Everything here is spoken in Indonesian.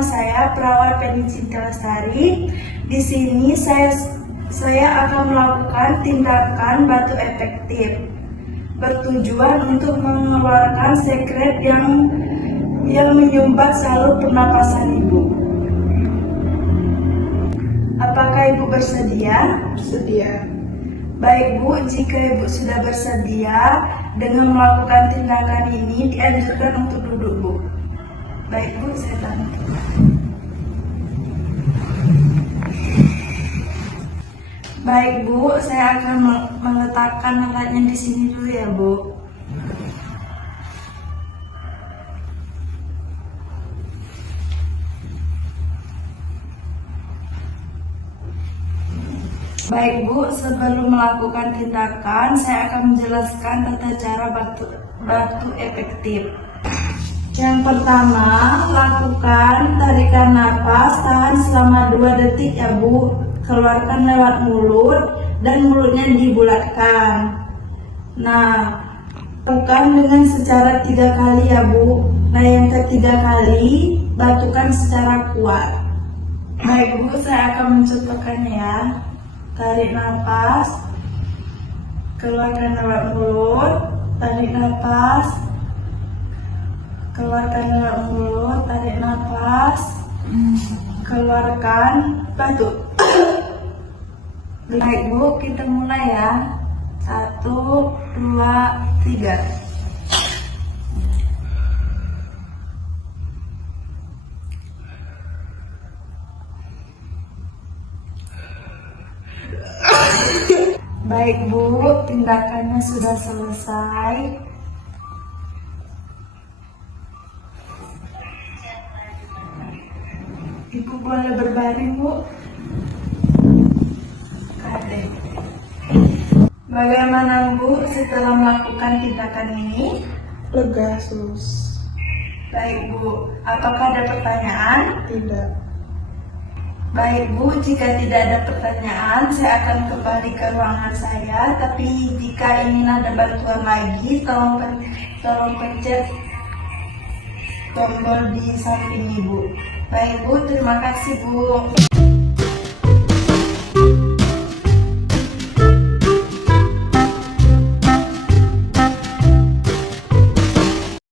nama saya Perawat Penny Cinta Lestari. Di sini saya akan melakukan tindakan batu efektif bertujuan untuk mengeluarkan sekret yang menyumbat saluran pernapasan Ibu. Apakah Ibu bersedia? Sedia. Baik Bu, jika Ibu sudah bersedia dengan melakukan tindakan ini, dianjurkan untuk duduk Bu. Baik Bu, saya bantu. Baik Bu, saya akan meletakkan alatnya di sini dulu ya Bu. Baik Bu, sebelum melakukan tindakan, saya akan menjelaskan tata cara batu efektif. Yang pertama, lakukan tarikan napas, tahan selama 2 detik ya Bu. Keluarkan lewat mulut dan mulutnya dibulatkan. Nah, tekan dengan secara 3 kali ya Bu. Nah, yang ketiga kali, batukan secara kuat. Baik Bu, saya akan mencontohkannya ya. Tarik nafas, keluarkan lewat mulut, tarik nafas, keluarkan lewat mulut, tarik nafas, keluarkan, batuk. Baik Bu, kita mulai ya. 1, 2, 3. Baik Bu, tindakannya sudah selesai. Ibu boleh berbaring Bu. Bagaimana Bu setelah melakukan tindakan ini? Lega, Sus. Baik Bu, apakah ada pertanyaan? Tidak. Baik Bu, jika tidak ada pertanyaan, saya akan kembali ke ruangan saya. Tapi jika ingin ada bantuan lagi, tolong pencet tombol di samping Ibu. Baik Bu, terima kasih Bu.